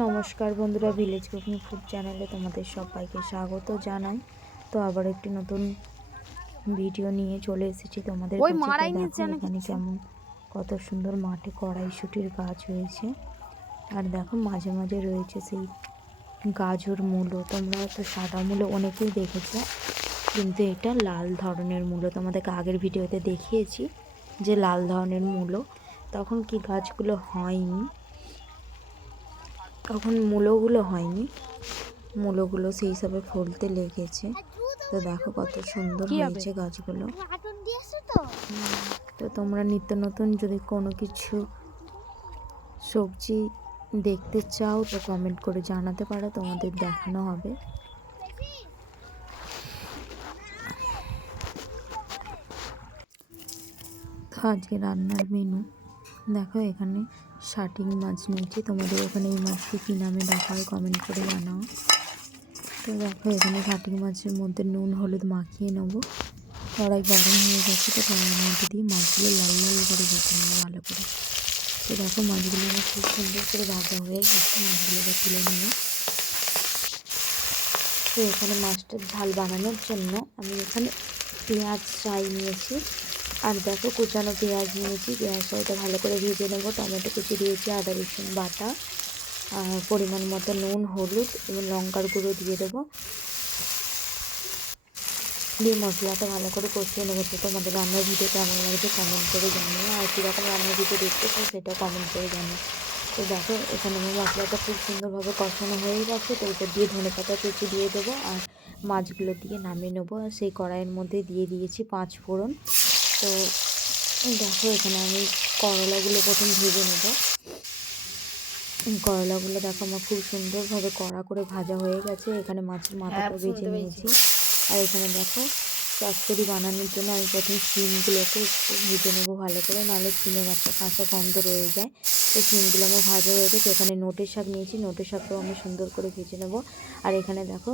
নমস্কার বন্ধুরা, village cooking food চ্যানেলে তোমাদের সবাইকে স্বাগত জানাই। তো আবার একটি নতুন ভিডিও নিয়ে চলে এসেছি তোমাদের কাছে। দেখো এখানে কেমন কত সুন্দর মাঠে কড়াইশুঁটির গাছ হয়েছে, আর দেখো মাঝে মাঝে রয়েছে সেই গাজর মূলো। তোমরা তো সাদা মূলো অনেকেই দেখেছো, কিন্তু এটা লাল ধরনের মূলো। তোমাদেরকে আগের ভিডিওতে দেখিয়েছি যে লাল ধরনের মূলো, তখন কি গাছগুলো হয়নি, তখন মূলোগুলো হয়নি, মূলোগুলো সেই হিসাবে ফলতে লেগেছে। তো দেখো কত সুন্দর হয়েছে গাছগুলো। তো তোমরা নিত্য নতুন যদি কোনো কিছু সবজি দেখতে চাও তো কমেন্ট করে জানাতে পারো, তোমাদের দেখানো হবে। তো আজকে রান্নার মেনু দেখো, এখানে শাটিং মাছ নিয়েছি। তোমাদের ওখানে এই মাছকে কী নামে ডাকা হয় কমেন্ট করে জানাও। তো দেখো এখানে শাটিং মাছের মধ্যে নুন হলুদ মাখিয়ে নেবো। কড়াই গরম হয়ে গেছে, তো কড়াইয়ের মধ্যে দিয়ে মাছগুলো লাল লাল করে ভেজে নেবো ভালো করে। তো দেখো মাছগুলো আমার খুব সুন্দর করে ভাজা হয়ে গেছে, মাছগুলোকে তুলে নেবো। তো এখানে মাছটার ঝাল বানানোর জন্য আমি এখানে পেঁয়াজ ফ্রাই নিয়েছি, আর দেখো কুচানো পেঁয়াজ নিয়েছি। পেঁয়াজটা ভালো করে ভেজে নেবো। টমেটো কুচি দিয়েছি, আদা রসুন বাটা, পরিমাণ মতো নুন হলুদ এবং লঙ্কার গুঁড়ো দিয়ে দেবো। দিয়ে মশলাটা ভালো করে কষিয়ে নেবো। তো তোমাদের রান্নার ভিডিও কেমন লাগছে কমেন্ট করে জানিও, আর কীরকম রান্নার ভিডিও দেখতে চাও সেটা কমেন্ট করে জানিও। তো দেখো এখানে আমার মশলাটা খুব সুন্দরভাবে কষানো হয়ে গেছে। তো এরপর দিয়ে ধনেপাতা কুচি দিয়ে দেবো, আর মাছগুলো দিয়ে নামিয়ে নেবো। আর সেই কড়াইয়ের মধ্যে দিয়ে দিয়েছি 5 ফোড়ন। তো দেখো এখানে আমি করলাগুলো প্রথম ভেজে নেবো। করলাগুলো দেখো আমার খুব সুন্দরভাবে কড়া করে ভাজা হয়ে গেছে। এখানে মাছের মাথাটা ভেজে নিয়েছি। আর এখানে দেখো চচ্চড়ি বানানোর জন্য আমি প্রথমে শিমগুলোকে একটু ভেজে নেবো ভালো করে, নাহলে শিমের একটা কাঁচা গন্ধ রয়ে যায়। তো শিমগুলো আমার ভাজা হয়ে গেছে। এখানে নোটের শাক নিয়েছি, নোটের শাকটাও আমি সুন্দর করে ভেজে নেবো। আর এখানে দেখো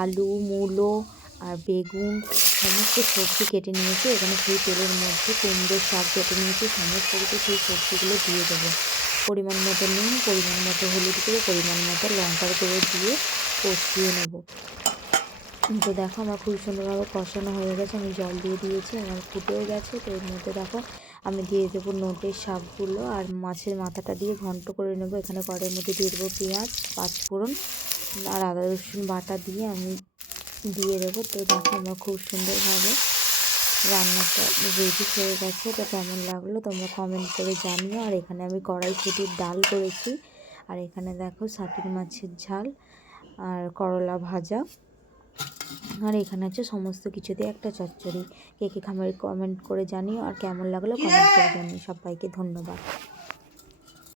আলু মূলো আর বেগুন সমস্ত সবজি কেটে নিয়েছি। এখানে সেই তেলের মধ্যে কুমড়োর শাক কেটে নিয়েছি, সমস্ত কিছু সেই সবজিগুলো দিয়ে দেবো। পরিমাণ মতো নুন, পরিমাণ মতো হলুদ গুঁড়ো, পরিমাণ মতো লঙ্কার গুঁড়ো দিয়ে কষিয়ে নেব। তো দেখো আমার খুব সুন্দরভাবে কষানো হয়ে গেছে, আমি জল দিয়ে দিয়েছি, আমার ফুটেও গেছে। তো এর মধ্যে দেখো আমি দিয়ে দেবো নোটের শাকগুলো আর মাছের মাথাটা দিয়ে ঘন্ট করে নেব। এখানে কড়াইয়ের মধ্যে দিয়ে দেবো পেঁয়াজ 5 ফোড়ন আর আদা রসুন বাটা দিয়ে আমি দিয়ে দেবো। তো দেখো আমার খুব সুন্দরভাবে রান্নাটা রেডি হয়ে গেছে। তো কেমন লাগলো তোমরা কমেন্ট করে জানিও। আর এখানে আমি কড়াইশুঁটির ডাল করেছি, আর এখানে দেখো শাটিং মাছের ঝাল আর করলা ভাজা, আর এখানে আছে সমস্ত কিছু দিয়ে একটা চচ্চড়ি। কে কে খামারে কমেন্ট করে জানিও, আর কেমন লাগলো কমেন্ট করে জানিও। সবাইকে ধন্যবাদ।